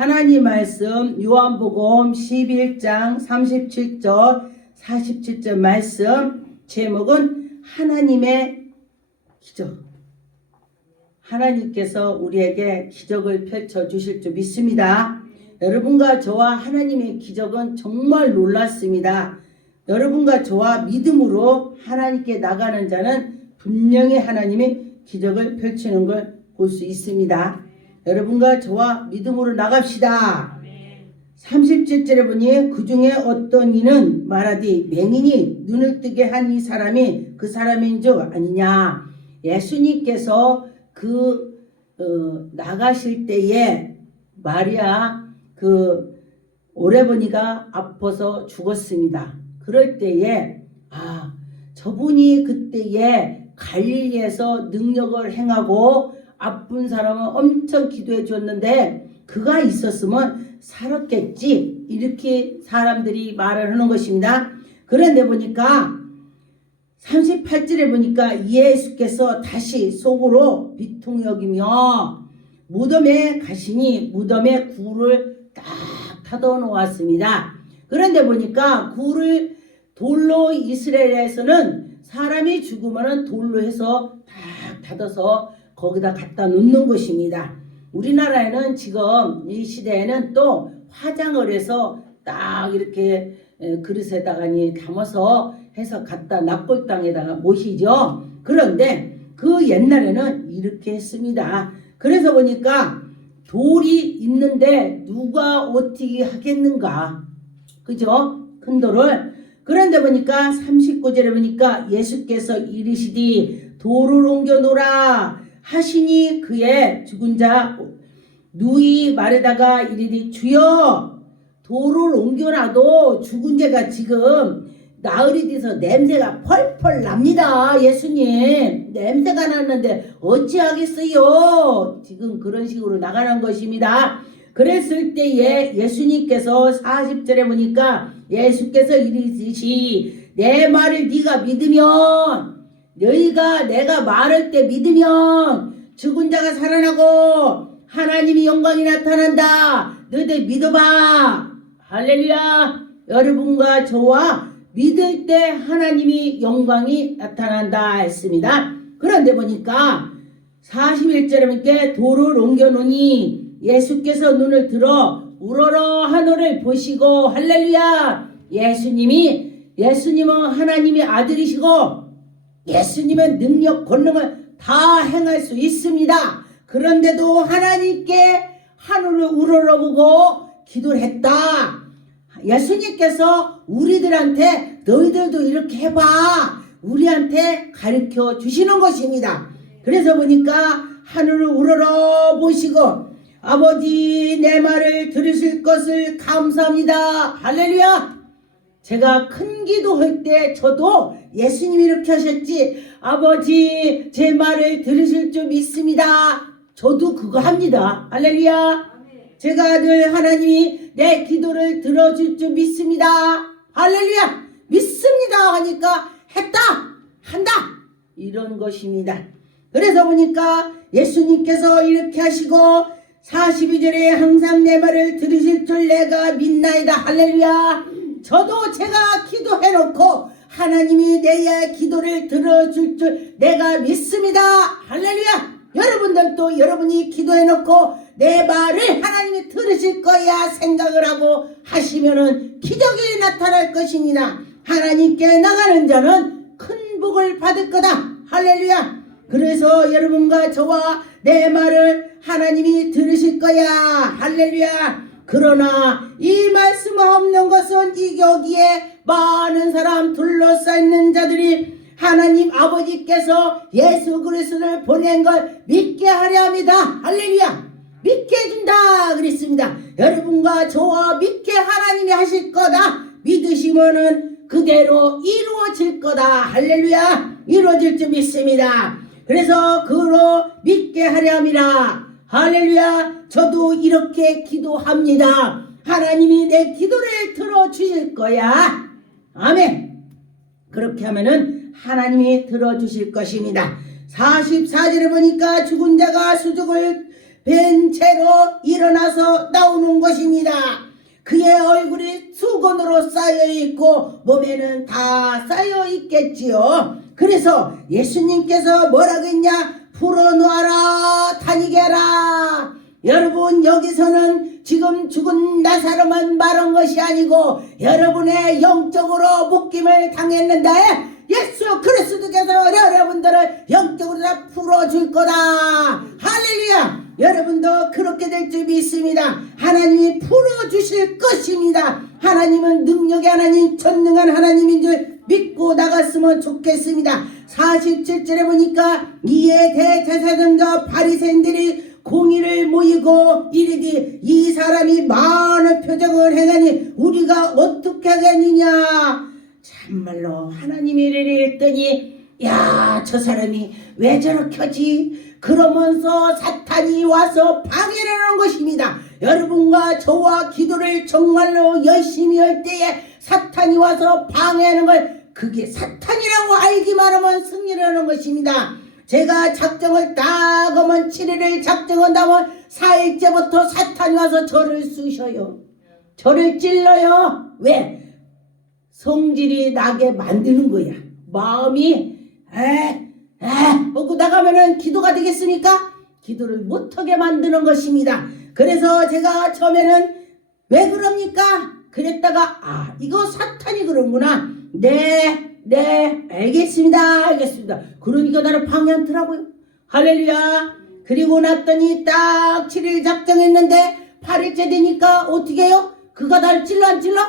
하나님 말씀 요한복음 11장 37절 47절 말씀 제목은 하나님의 기적. 하나님께서 우리에게 기적을 펼쳐주실 줄 믿습니다. 여러분과 저와 하나님의 기적은 정말 놀랐습니다. 여러분과 저와 믿음으로 하나님께 나가는 자는 분명히 하나님의 기적을 펼치는 걸 볼 수 있습니다. 여러분과 저와 믿음으로 나갑시다. 37절에 보니 그 중에 어떤 이는 말하되 맹인이 눈을 뜨게 한 이 사람이 그 사람인 줄 아니냐. 예수님께서 나가실 때에 마리아 오레버니가 아파서 죽었습니다. 그럴 때에 저분이 그때에 갈릴리에서 능력을 행하고 아픈 사람은 엄청 기도해 줬는데 그가 있었으면 살았겠지, 이렇게 사람들이 말을 하는 것입니다. 그런데 보니까 38절에 보니까 예수께서 다시 속으로 비통히 여기며 무덤에 가시니 무덤에 굴을 딱 닫아 놓았습니다. 그런데 보니까 굴을 돌로, 이스라엘에서는 사람이 죽으면 돌로 해서 딱 닫아서 거기다 갖다 놓는 것입니다. 우리나라에는 지금 이 시대에는 또 화장을 해서 딱 이렇게 그릇에다가 담아서 해서 갖다 납골당에다가 모시죠. 그런데 그 옛날에는 이렇게 했습니다. 그래서 보니까 돌이 있는데 누가 어떻게 하겠는가, 그죠? 큰 돌을. 그런데 보니까 39절에 보니까 예수께서 이르시되 돌을 옮겨 놓으라 하시니 그의 죽은 자 누이 말에다가 이르되 주여, 돌을 옮겨놔도 죽은 자가 지금 나흘이 돼서 냄새가 펄펄 납니다. 예수님, 냄새가 났는데 어찌하겠어요? 지금 그런 식으로 나가는 것입니다. 그랬을 때에 예수님께서 40절에 보니까 예수께서 이르시시 내 말을 네가 믿으면, 너희가 내가 말할 때 믿으면 죽은 자가 살아나고 하나님이 영광이 나타난다. 너희들 믿어봐. 할렐루야. 여러분과 저와 믿을 때 하나님이 영광이 나타난다 했습니다. 그런데 보니까 41절에 보니까 돌을 옮겨놓으니 예수께서 눈을 들어 우러러 하늘을 보시고, 할렐루야. 예수님은 하나님의 아들이시고 예수님은 능력 권능을 다 행할 수 있습니다. 그런데도 하나님께 하늘을 우러러보고 기도를 했다. 예수님께서 우리들한테 너희들도 이렇게 해봐, 우리한테 가르쳐 주시는 것입니다. 그래서 보니까 하늘을 우러러보시고 아버지 내 말을 들으실 것을 감사합니다. 할렐루야. 제가 큰 기도할 때 저도 예수님이 이렇게 하셨지, 아버지 제 말을 들으실 줄 믿습니다. 저도 그거 합니다. 할렐루야. 제가 늘 하나님이 내 기도를 들어줄 줄 믿습니다. 할렐루야. 믿습니다 하니까 했다, 한다, 이런 것입니다. 그래서 보니까 예수님께서 이렇게 하시고 42절에 항상 내 말을 들으실 줄 내가 믿나이다. 할렐루야. 저도 제가 기도해놓고 하나님이 내 기도를 들어줄 줄 내가 믿습니다. 할렐루야. 여러분들도 여러분이 기도해놓고 내 말을 하나님이 들으실 거야 생각을 하고 하시면은 기적이 나타날 것입니다. 하나님께 나가는 자는 큰 복을 받을 거다. 할렐루야. 그래서 여러분과 저와 내 말을 하나님이 들으실 거야. 할렐루야. 그러나 이 말씀 없는 것은 여기에 많은 사람 둘러싸있는 자들이 하나님 아버지께서 예수 그리스도를 보낸 걸 믿게 하려 합니다. 할렐루야. 믿게 해준다 그랬습니다. 여러분과 저와 믿게 하나님이 하실 거다. 믿으시면은 그대로 이루어질 거다. 할렐루야. 이루어질 줄 믿습니다. 그래서 그로 믿게 하려 함이라. 할렐루야. 저도 이렇게 기도합니다. 하나님이 내 기도를 들어주실 거야. 아멘. 그렇게 하면은 하나님이 들어주실 것입니다. 44절에 보니까 죽은 자가 수족을 뵌 채로 일어나서 나오는 것입니다. 그의 얼굴이 수건으로 쌓여있고 몸에는 다 쌓여있겠지요. 그래서 예수님께서 뭐라고 했냐? 풀어놓아라 다니게 하라. 여러분, 여기서는 지금 죽은 나사로만 말한 것이 아니고 여러분의 영적으로 묶임을 당했는데 예수 그리스도께서 여러분들을 영적으로 다 풀어줄 거다. 할렐루야. 여러분도 그렇게 될 줄 믿습니다. 하나님이 풀어주실 것입니다. 하나님은 능력의 하나님, 전능한 하나님인 줄 믿고 나갔으면 좋겠습니다. 47절에 보니까 이에 대제사장과 바리새인들이 공의를 모이고 이르되 이 사람이 많은 표적을 행하니 우리가 어떻게 하겠느냐. 참말로 하나님이 이르리 했더니 야, 저 사람이 왜 저렇게 하지? 그러면서 사탄이 와서 방해를 하는 것입니다. 여러분과 저와 기도를 정말로 열심히 할 때에 사탄이 와서 방해하는 걸, 그게 사탄이라고 알기만 하면 승리를 하는 것입니다. 제가 작정을 딱 하면 7일을 작정한다면 4일째부터 사탄이 와서 저를 쑤셔요. 저를 찔러요. 왜? 성질이 나게 만드는 거야. 마음이 하고 나가면은 기도가 되겠습니까? 기도를 못하게 만드는 것입니다. 그래서 제가 처음에는 왜 그럽니까? 그랬다가 이거 사탄이 그런구나. 네, 알겠습니다. 그러니까 나를 방해하더라고요. 할렐루야. 그리고 났더니 딱 7일 작정했는데 8일째 되니까 어떻게 해요? 그가 나를 찔러 안 찔러?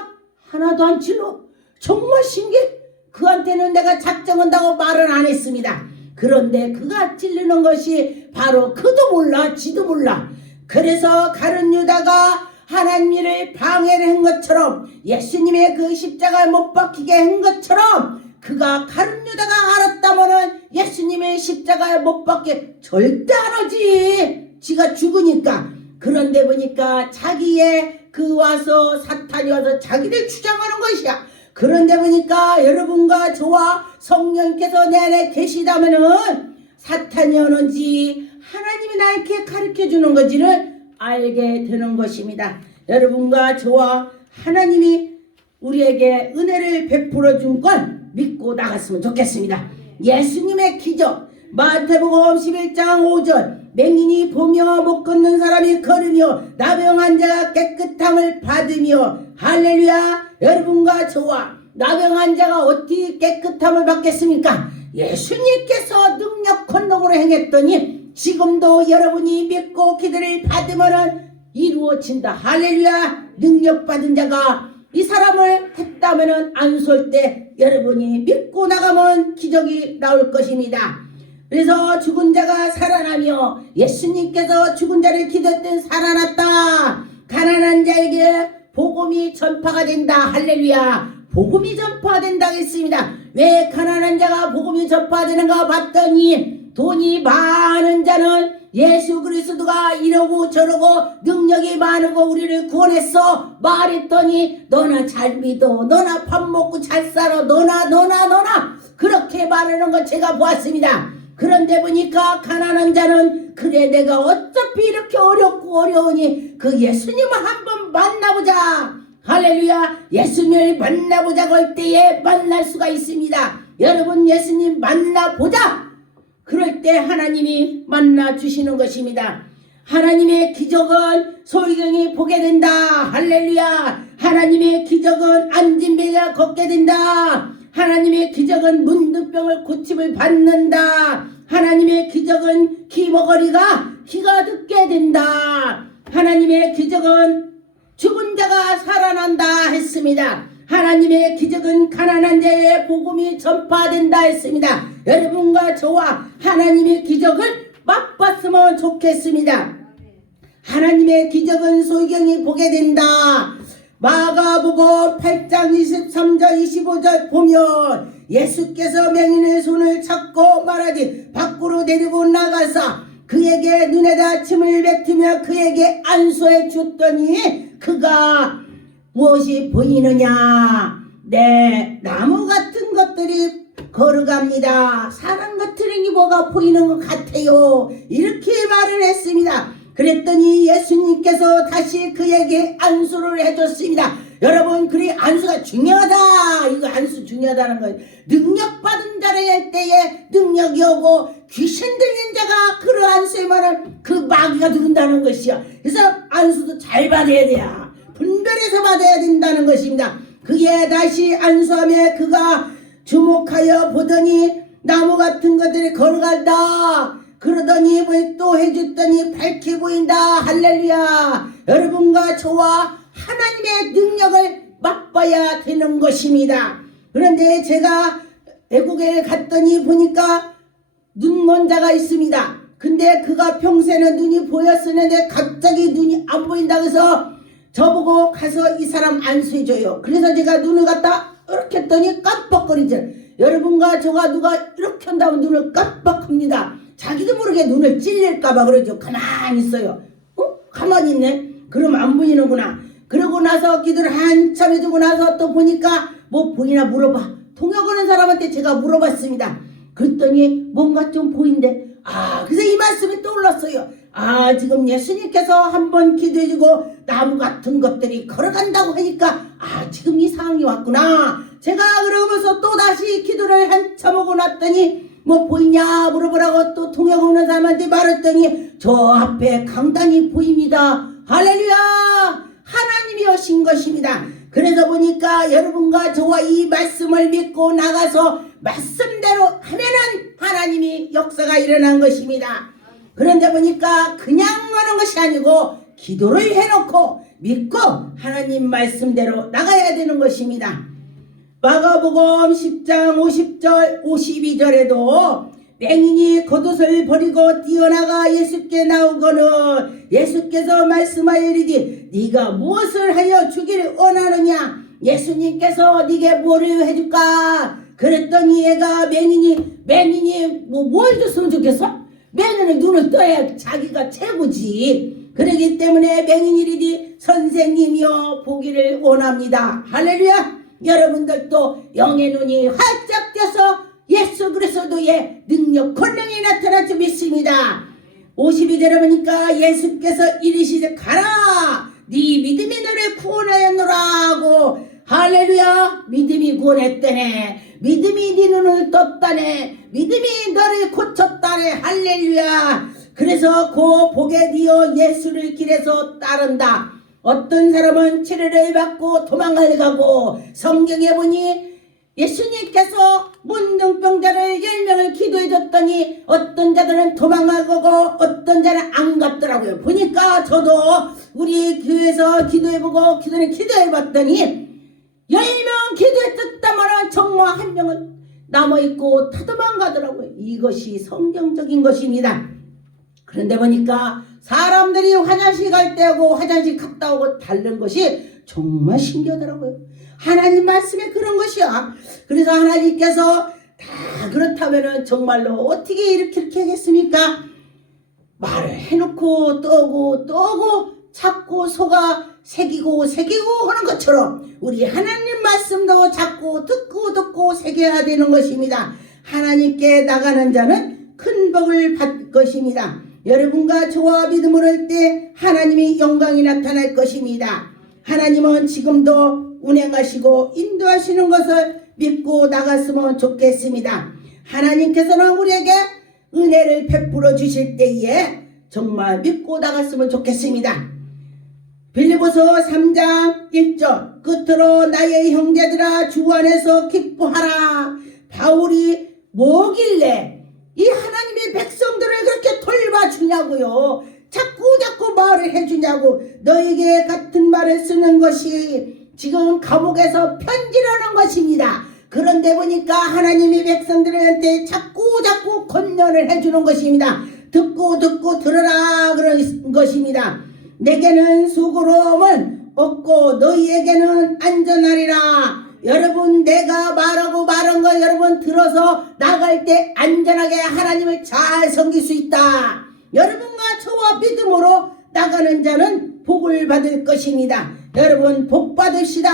하나도 안 찔러. 정말 신기해. 그한테는 내가 작정한다고 말은 안 했습니다. 그런데 그가 찔르는 것이 바로 그도 몰라 지도 몰라. 그래서 가룟 유다가 하나님 일을 방해를 한 것처럼 예수님의 그 십자가를 못 박히게 한 것처럼 그가 가룟 유다가 알았다면은 예수님의 십자가에 못 박게 절대 안 하지. 지가 죽으니까. 그런데 보니까 자기의 그 와서 사탄이 와서 자기를 주장하는 것이야. 그런데 보니까 여러분과 저와 성령께서 내 안에 계시다면은 사탄이 오는지 하나님이 나에게 가르쳐 주는 건지를 알게 되는 것입니다. 여러분과 저와 하나님이 우리에게 은혜를 베풀어 준 걸 믿고 나갔으면 좋겠습니다. 예수님의 기적, 마태복음 11장 5절, 맹인이 보며 못 걷는 사람이 걸으며 나병한 자가 깨끗함을 받으며. 할렐루야. 여러분과 저와 나병한 자가 어떻게 깨끗함을 받겠습니까? 예수님께서 능력 권능으로 행했더니 지금도 여러분이 믿고 기도를 받으면 이루어진다. 할렐루야. 능력 받은 자가 이 사람을 했다면 안수할 때 여러분이 믿고 나가면 기적이 나올 것입니다. 그래서 죽은 자가 살아나며 예수님께서 죽은 자를 기도할 때 살아났다. 가난한 자에게 복음이 전파가 된다. 할렐루야. 복음이 전파된다 했습니다. 왜 가난한 자가 복음이 전파되는가 봤더니 돈이 많은 자는 예수 그리스도가 이러고 저러고 능력이 많고 우리를 구원했어 말했더니 너나 잘 믿어, 너나 밥 먹고 잘 살아, 너나 그렇게 말하는 거 제가 보았습니다. 그런데 보니까 가난한 자는 그래 내가 어차피 이렇게 어렵고 어려우니 그 예수님을 한번 만나보자. 할렐루야. 예수님을 만나보자고 할 때에 만날 수가 있습니다. 여러분 예수님 만나보자. 그럴 때 하나님이 만나주시는 것입니다. 하나님의 기적은 소유경이 보게 된다. 할렐루야. 하나님의 기적은 앉은 배가 걷게 된다. 하나님의 기적은 문둥병을 고침을 받는다. 하나님의 기적은 기머거리가 귀가 듣게 된다. 하나님의 기적은 죽은 자가 살아난다 했습니다. 하나님의 기적은 가난한 자의 복음이 전파된다 했습니다. 여러분과 저와 하나님의 기적을 맛봤으면 좋겠습니다. 하나님의 기적은 소경이 보게 된다. 마가복음 8장 23절 25절 보면 예수께서 맹인의 손을 잡고 말하지 밖으로 데리고 나가사 그에게 눈에다 침을 뱉으며 그에게 안수해 줬더니 그가 무엇이 보이느냐? 네, 나무 같은 것들이 걸어갑니다. 사람 같은 게 뭐가 보이는 것 같아요. 이렇게 말을 했습니다. 그랬더니 예수님께서 다시 그에게 안수를 해줬습니다. 여러분, 그래 안수가 중요하다. 이거 안수 중요하다는 거예요. 능력 받은 자를 때에 능력이 오고 귀신 들린 자가 그 안수에만은 그 마귀가 누른다는 것이야. 그래서 안수도 잘 받아야 돼요. 분별해서 받아야 된다는 것입니다. 그에 다시 안수함에 그가 주목하여 보더니 나무 같은 것들이 걸어간다. 그러더니 또 해줬더니 밝게 보인다. 할렐루야. 여러분과 저와 하나님의 능력을 맛봐야 되는 것입니다. 그런데 제가 외국에 갔더니 보니까 눈먼 자가 있습니다. 근데 그가 평소에는 눈이 보였었는데 갑자기 눈이 안 보인다 그래서 저보고 가서 이 사람 안수해줘요. 그래서 제가 눈을 갖다 이렇게 했더니 깜빡거리죠. 여러분과 저가 누가 이렇게 한다면 눈을 깜빡합니다. 자기도 모르게 눈을 찔릴까봐 그러죠. 가만히 있어요. 가만히 있네. 그럼 안 보이는구나. 그러고 나서 기도를 한참 해주고 나서 또 보니까 뭐 보이나 물어봐. 통역 오는 사람한테 제가 물어봤습니다. 그랬더니 뭔가 좀 보인대. 그래서 이 말씀이 떠올랐어요. 지금 예수님께서 한번 기도해주고 나무 같은 것들이 걸어간다고 하니까 지금 이 상황이 왔구나. 제가 그러면서 또 다시 기도를 한참 하고 났더니 뭐 보이냐 물어보라고 또 통역 오는 사람한테 말했더니 저 앞에 강단이 보입니다. 할렐루야. 하나님이 오신 것입니다. 그래서 보니까 여러분과 저와 이 말씀을 믿고 나가서 말씀대로 하면은 하나님이 역사가 일어난 것입니다. 그런데 보니까 그냥 하는 것이 아니고 기도를 해놓고 믿고 하나님 말씀대로 나가야 되는 것입니다. 마가복음 10장 50절 52절에도 맹인이 겉옷을 버리고 뛰어나가 예수께 나오거늘 예수께서 말씀하여 이르되 네가 무엇을 하여 주기를 원하느냐. 예수님께서 네게 뭐를 해줄까. 그랬더니 얘가 맹인이 뭘 줬으면 좋겠어? 맹인은 눈을 떠야 자기가 최고지. 그러기 때문에 맹인이 이르되 선생님이여 보기를 원합니다. 할렐루야. 여러분들도 영의 눈이 활짝 떠서 예수 그리스도의 능력 권능이 나타날 줄 믿습니다. 52절에 보니까 예수께서 이르시되 가라 네 믿음이 너를 구원하였노라 하고 할렐루야. 믿음이 구원했다네. 믿음이 네 눈을 떴다네. 믿음이 너를 고쳤다네. 할렐루야. 그래서 그 복에 뒤어 예수를 길에서 따른다. 어떤 사람은 치료를 받고 도망을 가고 성경에 보니 예수님께서 문둥병자를 10명을 기도해 줬더니 어떤 자들은 도망가고 어떤 자는 안 갔더라고요. 보니까 저도 우리 교회에서 기도해보고 기도해봤더니 10명 기도했었다면 정말 한 명은 남아있고 다 도망가더라고요. 이것이 성경적인 것입니다. 그런데 보니까 사람들이 화장실 갈 때하고 화장실 갔다 오고 다른 것이 정말 신기하더라고요. 하나님 말씀에 그런 것이야. 그래서 하나님께서 다 그렇다면은 정말로 어떻게 이렇게 하겠습니까? 말을 해놓고 떠오고 자꾸 속아 새기고 하는 것처럼 우리 하나님 말씀도 자꾸 듣고 새겨야 되는 것입니다. 하나님께 나가는 자는 큰 복을 받을 것입니다. 여러분과 저와 믿음을 할 때 하나님의 영광이 나타날 것입니다. 하나님은 지금도 운행하시고 인도하시는 것을 믿고 나갔으면 좋겠습니다. 하나님께서는 우리에게 은혜를 베풀어 주실 때에 정말 믿고 나갔으면 좋겠습니다. 빌립보서 3장 1절 끝으로 나의 형제들아 주 안에서 기뻐하라. 바울이 뭐길래 이 하나님의 백성들을 그렇게 돌봐주냐고요. 자꾸 말을 해주냐고. 너에게 같은 말을 쓰는 것이 지금 감옥에서 편지라는 것입니다. 그런데 보니까 하나님의 백성들한테 자꾸 권면을 해주는 것입니다. 듣고 들으라 그런 것입니다. 내게는 수고로움은 없고 너희에게는 안전하리라. 여러분 내가 말한 거 여러분 들어서 나갈 때 안전하게 하나님을 잘 섬길 수 있다. 여러분과 저와 믿음으로 나가는 자는 복을 받을 것입니다. 여러분 복 받읍시다.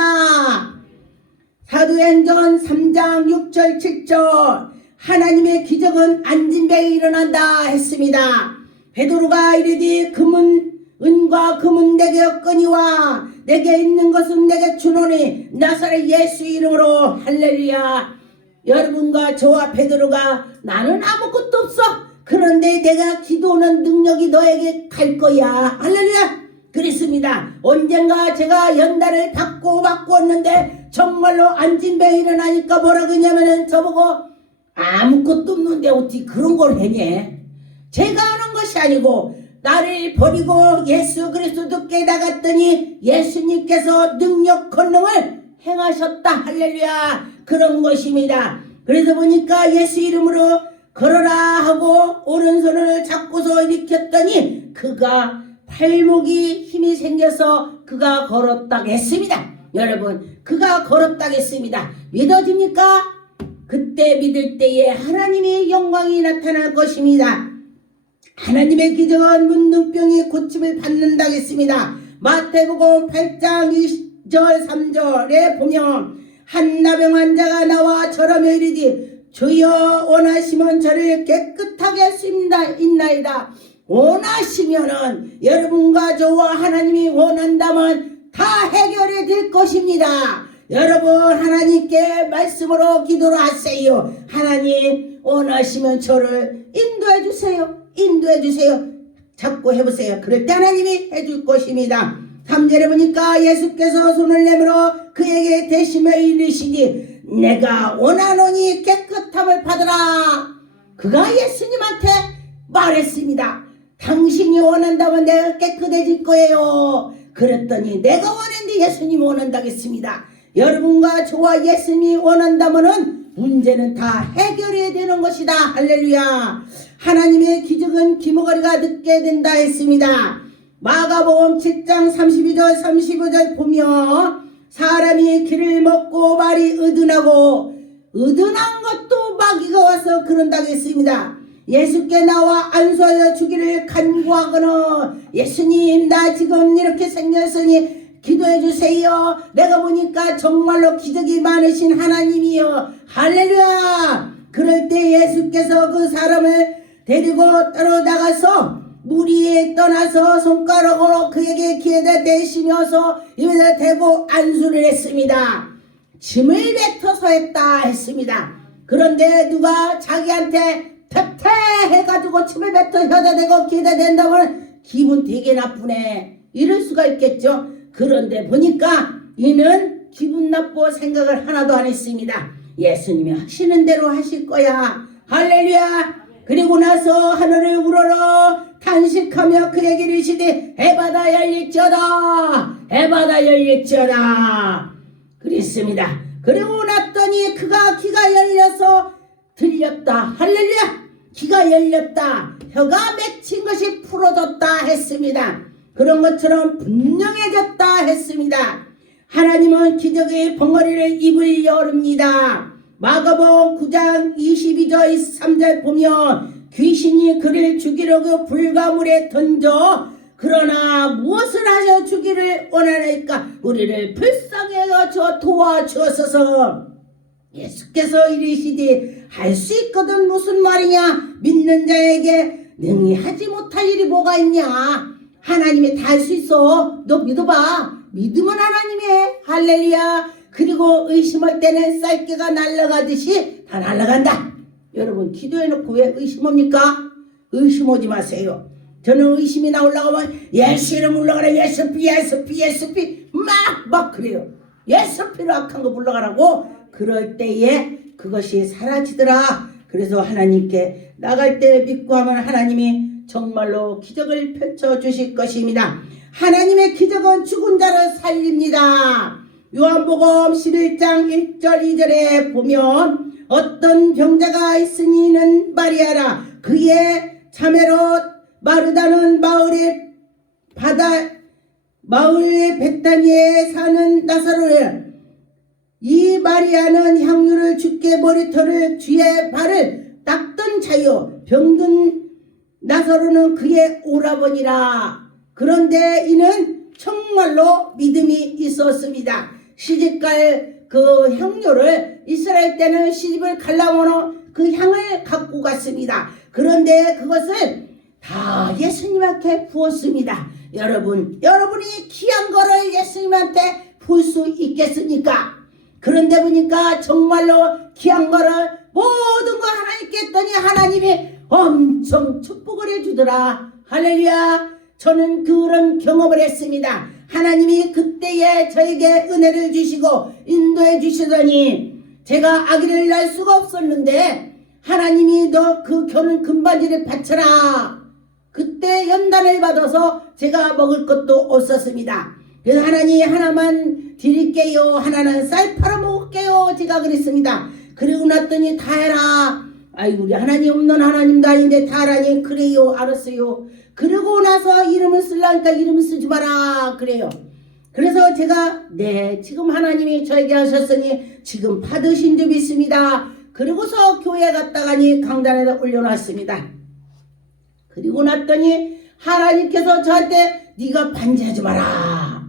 사도행전 3장 6절 7절 하나님의 기적은 앉은 배에 일어난다 했습니다. 베드로가 이르되 은과 금은 내게 없거니와 내게 있는 것은 내게 주노니 나사렛 예수 이름으로. 할렐루야. 여러분과 저와 베드로가 나는 아무것도 없어. 그런데 내가 기도하는 능력이 너에게 갈 거야. 할렐루야. 그렇습니다. 언젠가 제가 연달을 받고 왔는데 정말로 앉은배 일어나니까 뭐라 그러냐면은 저보고 아무것도 없는데 어떻게 그런 걸 해냐. 제가 하는 것이 아니고 나를 버리고 예수 그리스도 깨닫았더니 예수님께서 능력 권능을 행하셨다. 할렐루야. 그런 것입니다. 그래서 보니까 예수 이름으로 걸어라 하고 오른손을 잡고서 일으켰더니 그가 팔목이 힘이 생겨서 그가 걸었다고 했습니다. 여러분, 그가 걸었다고 했습니다. 믿어집니까? 그때 믿을 때에 하나님의 영광이 나타날 것입니다. 하나님의 기적은 문둥병이 고침을 받는다고 했습니다. 마태복음 8장 2절 3절에 보면 한 나병 환자가 나와 절하며 이르되 주여 원하시면 저를 깨끗하게 할 수 있나이다. 원하시면은 여러분과 저와 하나님이 원한다면 다 해결이 될 것입니다. 여러분 하나님께 말씀으로 기도를 하세요. 하나님 원하시면 저를 인도해 주세요. 인도해 주세요. 자꾸 해보세요. 그럴 때 하나님이 해줄 것입니다. 3절에 보니까 예수께서 손을 내밀어 그에게 대시며 이르시니 내가 원하노니 깨끗함을 받으라. 그가 예수님한테 말했습니다. 당신이 원한다면 내가 깨끗해질 거예요. 그랬더니 내가 원했는데 예수님이 원한다고 했습니다. 여러분과 저와 예수님이 원한다면은 문제는 다 해결해야 되는 것이다. 할렐루야. 하나님의 기적은 기머거리가 늦게 된다 했습니다. 마가복음 7장 32절 35절 보면 사람이 길을 먹고 말이 어둔한 것도 마귀가 와서 그런다고 했습니다. 예수께 나와 안수하여 주기를 간구하거나 예수님 나 지금 이렇게 생겼으니 기도해 주세요. 내가 보니까 정말로 기적이 많으신 하나님이여. 할렐루야. 그럴 때 예수께서 그 사람을 데리고 따로 나가서 물 위에 떠나서 손가락으로 그에게 귀에다 대시면서 입에다 대고 안수를 했습니다. 짐을 뱉어서 했다 했습니다. 그런데 누가 자기한테 태태해가지고 침을 뱉어 혀다 대고 귀에다 댄다면 기분 되게 나쁘네 이럴 수가 있겠죠. 그런데 보니까 이는 기분 나쁘고 생각을 하나도 안 했습니다. 예수님이 하시는 대로 하실 거야. 할렐루야. 그리고 나서 하늘을 우러러 탄식하며 그에게 이르시되 해바다 열릴지어다. 해바다 열릴지어다. 그랬습니다. 그리고 났더니 그가 귀가 열려서 들렸다. 할렐루야. 귀가 열렸다. 혀가 맺힌 것이 풀어졌다 했습니다. 그런 것처럼 분명해졌다 했습니다. 하나님은 기적의 벙어리를 입을 열읍니다. 마가복음 9장 22절 23절 보면 귀신이 그를 죽이려고 불가물에 던져 그러나 무엇을 하여 주기를 원하니까 우리를 불쌍히 여겨 도와주옵소서. 예수께서 이르시되 할 수 있거든 무슨 말이냐. 믿는 자에게 능히 하지 못할 일이 뭐가 있냐. 하나님이 다 할 수 있어. 너 믿어봐. 믿으면 하나님이 해. 할렐루야. 그리고 의심할 때는 쌀개가 날아가듯이 다 날아간다. 여러분 기도해놓고 왜 의심합니까? 의심하지 마세요. 저는 의심이 나오려고 하면 예수 이름 불러가라. 예수피 막 그래요. 예수피로 악한 거 불러가라고. 그럴 때에 그것이 사라지더라. 그래서 하나님께 나갈 때 믿고 하면 하나님이 정말로 기적을 펼쳐주실 것입니다. 하나님의 기적은 죽은 자를 살립니다. 요한복음 11장 1절 2절에 보면 어떤 병자가 있으니는 마리아라 그의 자매로 마르다는 마을의 베타니에 사는 나사로를 이 마리아는 향유를 주께 머리털을 주의 발을 닦던 자요 병든 나사로는 그의 오라버니라. 그런데 이는 정말로 믿음이 있었습니다. 시집갈 그 향료를 이스라엘 때는 시집을 가려면 그 향을 갖고 갔습니다. 그런데 그것을 다 예수님 앞에 부었습니다. 여러분이 귀한 거를 예수님한테 부을 수 있겠습니까? 그런데 보니까 정말로 귀한 거를 모든 거 하나님께 했더니 하나님이 엄청 축복을 해주더라. 할렐루야. 저는 그런 경험을 했습니다. 하나님이 그때에 저에게 은혜를 주시고 인도해 주시더니 제가 아기를 낳을 수가 없었는데 하나님이 너 그 겨눈 금바지를 바쳐라. 그때 연단을 받아서 제가 먹을 것도 없었습니다. 그래서 하나님 하나만 드릴게요. 하나는 쌀 팔아 먹을게요. 제가 그랬습니다. 그리고 났더니 다 해라. 아이고 우리 하나님 없는 하나님도 아닌데 다 하라니. 그래요. 알았어요. 그러고 나서 이름을 쓰려니까 이름을 쓰지 마라. 그래요. 그래서 제가 네 지금 하나님이 저에게 하셨으니 지금 받으신 줄 믿습니다. 그리고서 교회 갔다가니 강단에다 올려놨습니다. 그리고 났더니 하나님께서 저한테 네가 반지하지 마라.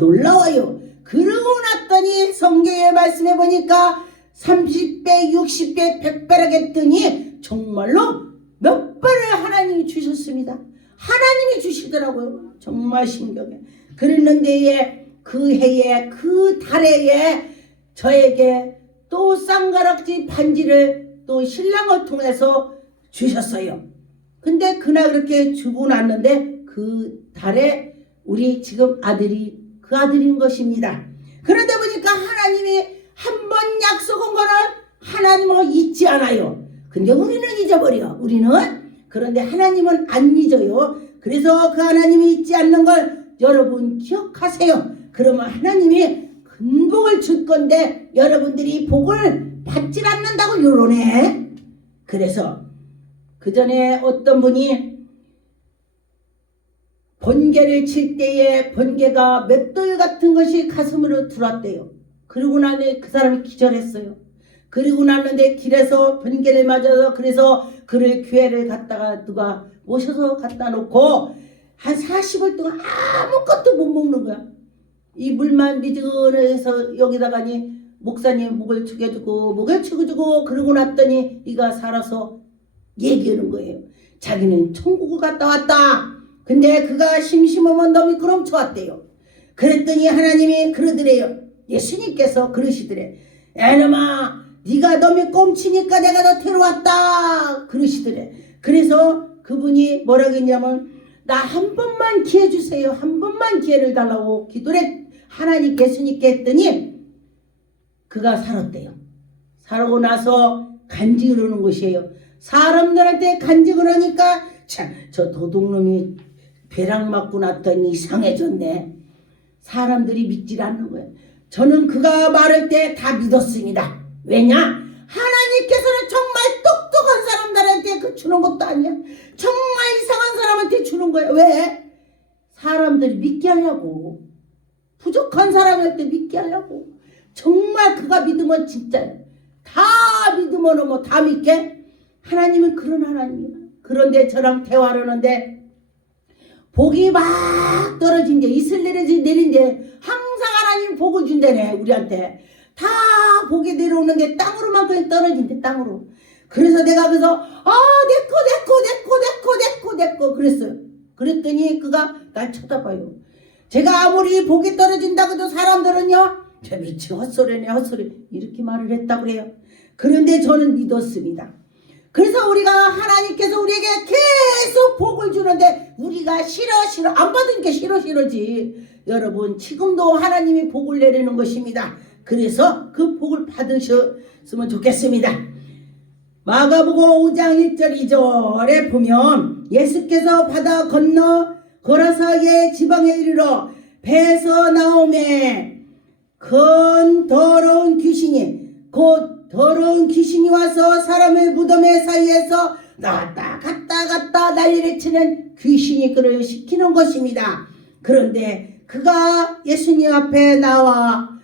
놀라워요. 그러고 났더니 성경에 말씀해 보니까 30배, 60배, 100배라고 했더니 정말로 몇 배를 하나님이 주셨습니다. 하나님이 주시더라고요. 정말 신기하게. 그랬는데 그 해에 그 달에 저에게 또 쌍가락지 반지를 또 신랑을 통해서 주셨어요. 근데 그날 그렇게 주고 났는데 그 달에 우리 지금 아들이 그 아들인 것입니다. 그런데 보니까 하나님이 한 번 약속한 거를 하나님은 잊지 않아요. 근데 우리는 잊어버려. 우리는. 그런데 하나님은 안 잊어요. 그래서 그 하나님이 잊지 않는 걸 여러분 기억하세요. 그러면 하나님이 큰 복을 줄 건데 여러분들이 복을 받질 않는다고 요러네. 그래서 그 전에 어떤 분이 번개를 칠 때에 번개가 맷돌 같은 것이 가슴으로 들어왔대요. 그리고 나서 그 사람이 기절했어요. 그리고 났는데 길에서 번개를 맞아서 그래서 그를 교회를 갔다가 누가 모셔서 갖다 놓고 한 40일 동안 아무것도 못 먹는 거야. 이 물만 미지근해서 여기다가니 목사님 목을 죽여주고 목을 죽여주고 그러고 났더니 이가 살아서 얘기하는 거예요. 자기는 천국을 갔다 왔다. 근데 그가 심심하면 너무 그럼쳐왔대요. 그랬더니 하나님이 그러더래요. 예수님께서 그러시더래. 애놈아 네가 너무 꼼치니까 내가 너 데려왔다. 그러시더래. 그래서 그분이 뭐라고 했냐면 나 한 번만 기회 주세요. 한 번만 기회를 달라고 기도를 하나님 예수님께 했더니 그가 살았대요. 살고 나서 간직을 하는 것이에요. 사람들한테 간직을 하니까 참 저 도둑놈이 배랑 맞고 났더니 이상해졌네. 사람들이 믿질 않는 거예요. 저는 그가 말할 때 다 믿었습니다. 왜냐? 하나님께서는 정말 똑똑한 사람들한테 그 주는 것도 아니야. 정말 이상한 사람한테 주는 거예요. 왜? 사람들이 믿게 하려고. 부족한 사람한테 믿게 하려고. 정말 그가 믿으면 진짜예요. 다 믿으면 뭐 다 믿게? 하나님은 그런 하나님이야. 그런데 저랑 대화를 하는데 복이 막 떨어진대. 이슬 내린대. 항상 하나님 복을 준대네 우리한테. 다 복이 내려오는데 땅으로만 그냥 떨어진대. 땅으로. 그래서 내가 그래서 내꺼 그랬어요. 그랬더니 그가 날 쳐다봐요. 제가 아무리 복이 떨어진다고 해도 사람들은요 저 미친 헛소리네 헛소리 이렇게 말을 했다고 그래요. 그런데 저는 믿었습니다. 그래서 우리가 하나님께서 우리에게 계속 복을 주는데 우리가 싫어 안 받으니까 싫어지. 여러분 지금도 하나님이 복을 내리는 것입니다. 그래서 그 복을 받으셨으면 좋겠습니다. 마가복음 5장 1절 2절에 보면 예수께서 바다 건너 거라사의 지방에 이르러 배에서 나오매 큰 더러운 귀신이 곧 더러운 귀신이 와서 사람의 무덤의 사이에서 나왔다 갔다 난리를 치는 귀신이 그를 시키는 것입니다. 그런데 그가 예수님 앞에 나왔다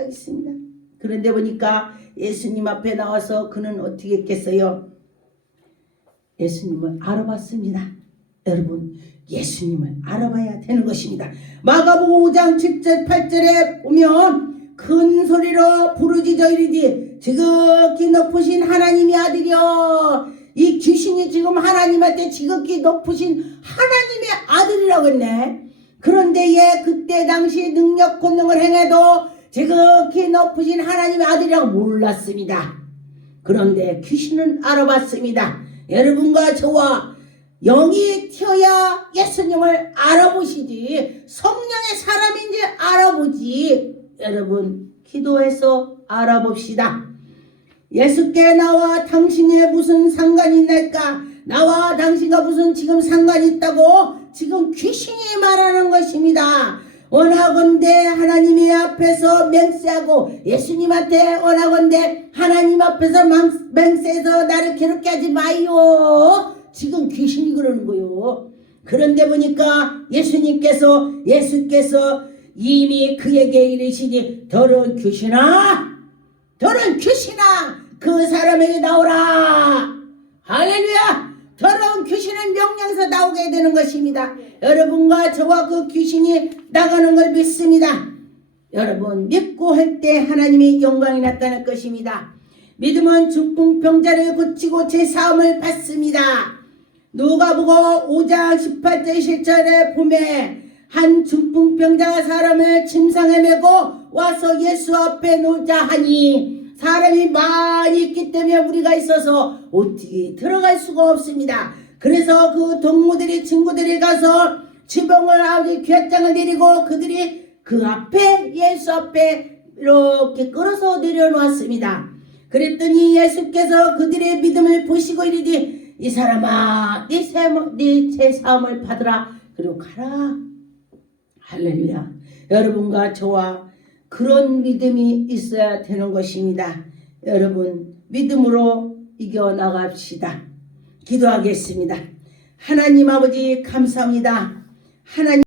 했습니다. 그런데 보니까 예수님 앞에 나와서 그는 어떻게 했겠어요? 예수님을 알아봤습니다. 여러분 예수님을 알아봐야 되는 것입니다. 마가복음 5장 7절 8절에 보면 큰 소리로 부르짖어 이르되 지극히 높으신 하나님의 아들이여 이 귀신이 지금 하나님한테 지극히 높으신 하나님의 아들이라고 했네. 그런데 얘 그때 당시 능력 권능을 행해도 지극히 높으신 하나님의 아들이라고 몰랐습니다. 그런데 귀신은 알아봤습니다. 여러분과 저와 영이 튀어야 예수님을 알아보시지, 성령의 사람인지 알아보지. 여러분, 기도해서 알아봅시다. 예수께 나와 당신의 무슨 상관이 있날까? 나와 당신과 무슨 지금 상관이 있다고 지금 귀신이 말하는 것입니다. 원하건대 하나님의 앞에서 맹세하고, 예수님한테 원하건대 하나님 앞에서 맹세해서 나를 괴롭게 하지 마요. 지금 귀신이 그러는 거요. 그런데 보니까 예수께서 이미 그에게 이르시니 더러운 귀신아, 더러운 귀신아, 그 사람에게 나오라. 할렐루야. 더러운 귀신은 명령해서 나오게 되는 것입니다. 여러분과 저와 그 귀신이 나가는 걸 믿습니다. 여러분, 믿고 할 때 하나님의 영광이 나타날 것입니다. 믿음은 중풍병자를 고치고 제사함을 받습니다. 누가복음 5장 18절 17절에 보면 한 중풍병자가 사람을 침상에 메고 와서 예수 앞에 놓자 하니, 사람이 많이 있기 때문에 우리가 있어서 어떻게 들어갈 수가 없습니다. 그래서 그 동무들이, 친구들이 가서 지붕을 아주 귀합장을 내리고 그들이 그 앞에, 예수 앞에 이렇게 끌어서 내려놓았습니다. 그랬더니 예수께서 그들의 믿음을 보시고 이르되, 이 사람아, 네 제사함을 받으라. 그리고 가라. 할렐루야. 여러분과 저와 그런 믿음이 있어야 되는 것입니다. 여러분, 믿음으로 이겨나갑시다. 기도하겠습니다. 하나님 아버지 감사합니다. 하나님